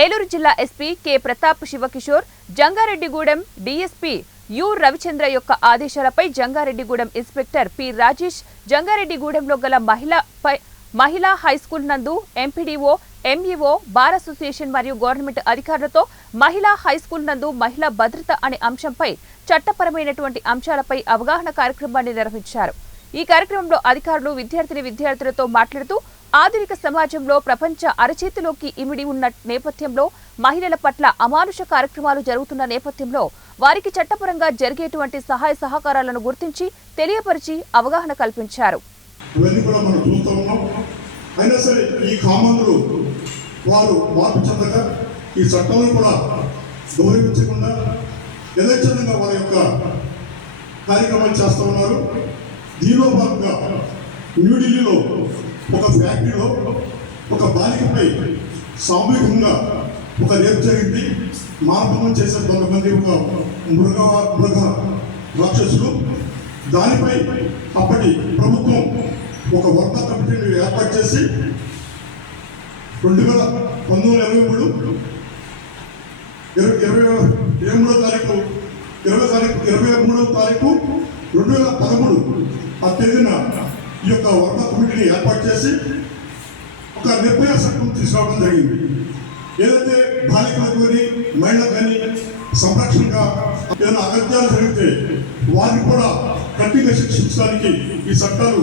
ఏలూరు జిల్లా SP K. Pratap Sivakishore Jangareddygudem DSP U. Ravichandra యొక్క ఆదేశాలపై జంగారెడ్డిగూడెం ఇన్స్పెక్టర్ పి. రాజేష్ జంగారెడ్డిగూడెంలో గల మహిళపై మహిళా హైస్కూల్ నందు ఎంపీడీఓ ఎంఈఓ బార్ అసోసియేషన్ మరియు గవర్నమెంట్ అధికారులతో మహిళా హైస్కూల్ నందు మహిళా భద్రత అనే అంశంపై చట్టపరమైనటువంటి అంశాలపై అవగాహన కార్యక్రమాన్ని నిర్వహించారు. ఈ కార్యక్రమంలో అధికారులు విద్యార్థిని విద్యార్థులతో మాట్లాడుతూ ఆధునిక సమాజంలో ప్రపంచ అరచేతిలోకి ఇమిడి ఉన్న నేపథ్యంలో మహిళల పట్ల అమానుష కార్యక్రమాలు జరుగుతున్న నేపథ్యంలో వారికి చట్టపరంగా జరిగేటువంటి సహాయ సహకారాలను గుర్తించి తెలియపరిచి అవగాహన కల్పించారు. అయినా సరే ఈ వారు మార్పు చెందక ఈ చట్టాలను కూడా గౌరవించకుండా వారి యొక్క కార్యక్రమాలు చేస్తూ ఉన్నారు. దీనిలో భాగంగా న్యూఢిల్లీలో ఒక ఫ్యాక్టరీలో ఒక బాలికపై సామూహికంగా ఒక రేపు జరిగింది. మానభంగం చేసే కొంతమంది ఒక మృగ మృగ రాక్షసులు. దానిపై అప్పటి ప్రభుత్వం ఒక వర్గ కమిటీని ఏర్పాటు చేసి రెండు వేల పంతొమ్మిది ఇరవై మూడు ఇరవై ఇరవై ఇరవై మూడో తారీఖు ఇరవై తారీఖు ఇరవై మూడో తారీఖు రెండు వేల పదమూడు ఆ తేదీన ఈ యొక్క వర్మ కమిటీని ఏర్పాటు చేసి ఒక నిర్భయ చట్టం తీసుకురావడం జరిగింది. ఏదైతే బాలికలకు కానీ మహిళలకు కానీ సంరక్షణగా ఏదైనా అగత్యాలు జరిగితే వారిని కూడా కఠినంగా శిక్షించడానికి ఈ చట్టాలు